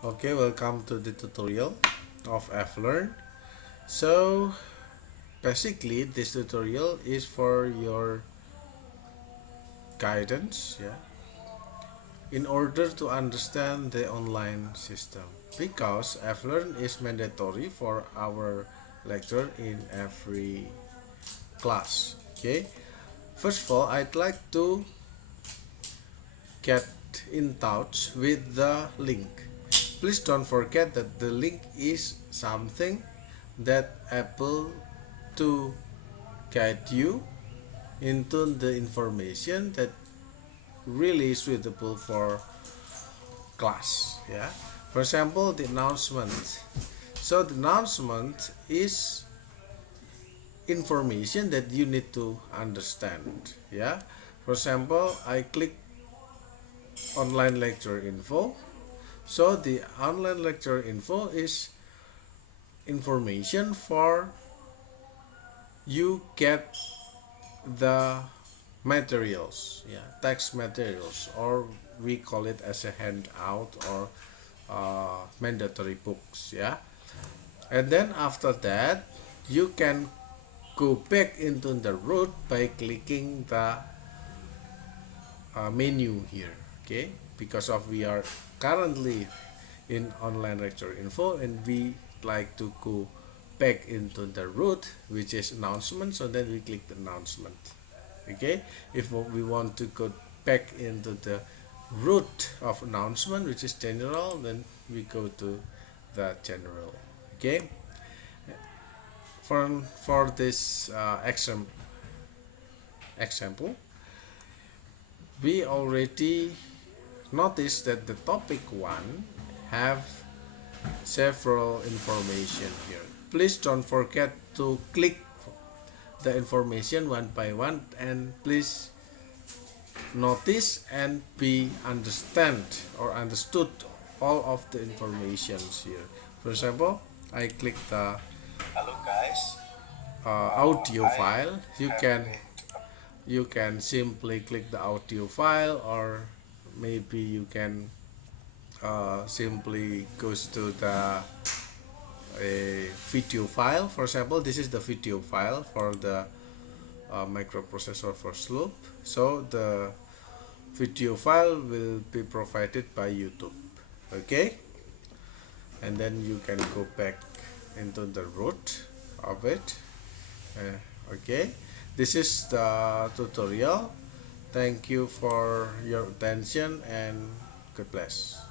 Okay, welcome to the tutorial of FLEARN. So basically this tutorial is for your guidance, yeah, in order to understand the online system, because FLEARN is mandatory for our lecture in every class. Okay, first of all, I'd like to get in touch with the link. Please don't forget that the link is something that Apple to guide you into the information that really suitable for class. Yeah, for example, the announcement. So the announcement is information that you need to understand. Yeah, for example, I click online lecture info. So the online lecture info is information for you get the materials, yeah, text materials, or we call it as a handout or mandatory books, yeah. And then after that you can go back into the root by clicking the menu here. Okay, because of we are currently in online lecture info and we like to go back into the root, which is announcement, so then we click the announcement. Okay, if we want to go back into the root of announcement, which is general, then we go to the general. Okay, for this example, we already noticed that the topic one have several information here. Please don't forget to click the information one by one, and please notice and be understand or understood all of the informations here. For example, I click the Hello guys. audio I file. you have can been you can simply click the audio file, or maybe you can simply goes to the a video file. For example, this is the video file for the microprocessor for Sloop. So the video file will be provided by YouTube. Okay, and then you can go back into the root of it. Okay, this is the tutorial. Thank you for your attention and God bless.